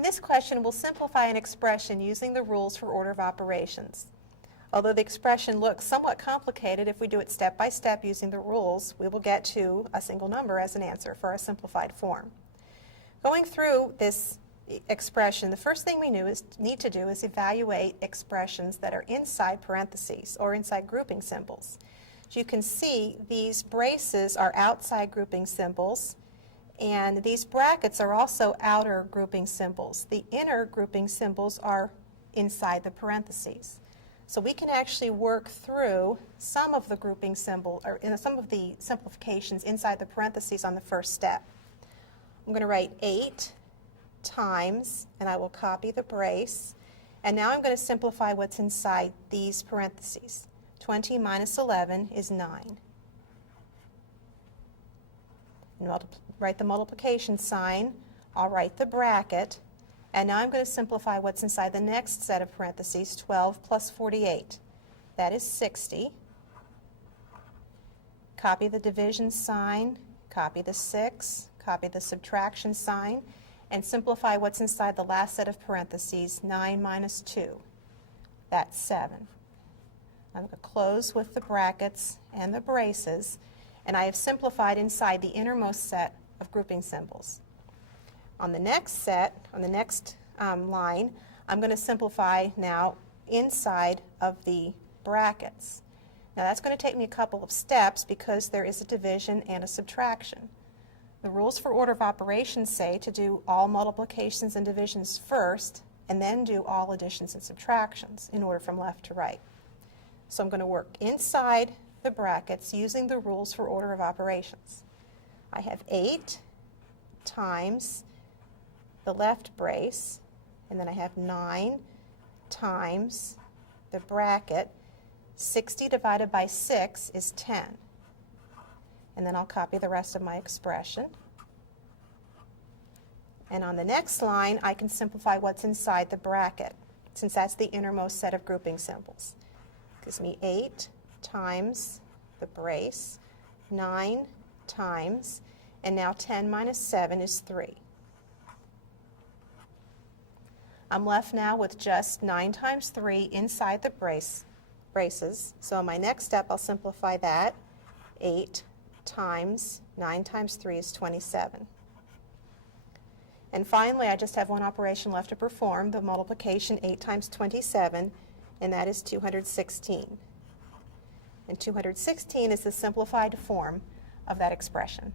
In this question, we'll simplify an expression using the rules for order of operations. Although the expression looks somewhat complicated, if we do it step by step using the rules, we will get to a single number as an answer for our simplified form. Going through this expression, the first thing we need to do is evaluate expressions that are inside parentheses or inside grouping symbols. As you can see, these braces are outside grouping symbols, and these brackets are also outer grouping symbols. The inner grouping symbols are inside the parentheses. So we can actually work through some of the grouping symbol, or some of the simplifications inside the parentheses on the first step. I'm going to write 8 times, and I will copy the brace. And now I'm going to simplify what's inside these parentheses. 20 minus 11 is 9. And write the multiplication sign. I'll write the bracket. And now I'm going to simplify what's inside the next set of parentheses, 12 plus 48. That is 60. Copy the division sign, copy the 6, copy the subtraction sign, and simplify what's inside the last set of parentheses, 9 minus 2. That's 7. I'm going to close with the brackets and the braces, and I have simplified inside the innermost set of grouping symbols. On the next line, I'm going to simplify now inside of the brackets. Now that's going to take me a couple of steps because there is a division and a subtraction. The rules for order of operations say to do all multiplications and divisions first and then do all additions and subtractions in order from left to right. So I'm going to work inside the brackets using the rules for order of operations. I have 8 times the left brace, and then I have 9 times the bracket. 60 divided by 6 is 10. And then I'll copy the rest of my expression. And on the next line, I can simplify what's inside the bracket, since that's the innermost set of grouping symbols. It gives me 8 times the brace, 9 times, and now 10 minus 7 is 3. I'm left now with just 9 times 3 inside the braces. So in my next step, I'll simplify that. 8 times 9 times 3 is 27. And finally, I just have one operation left to perform, the multiplication 8 times 27, and that is 216. And 216 is the simplified form of that expression.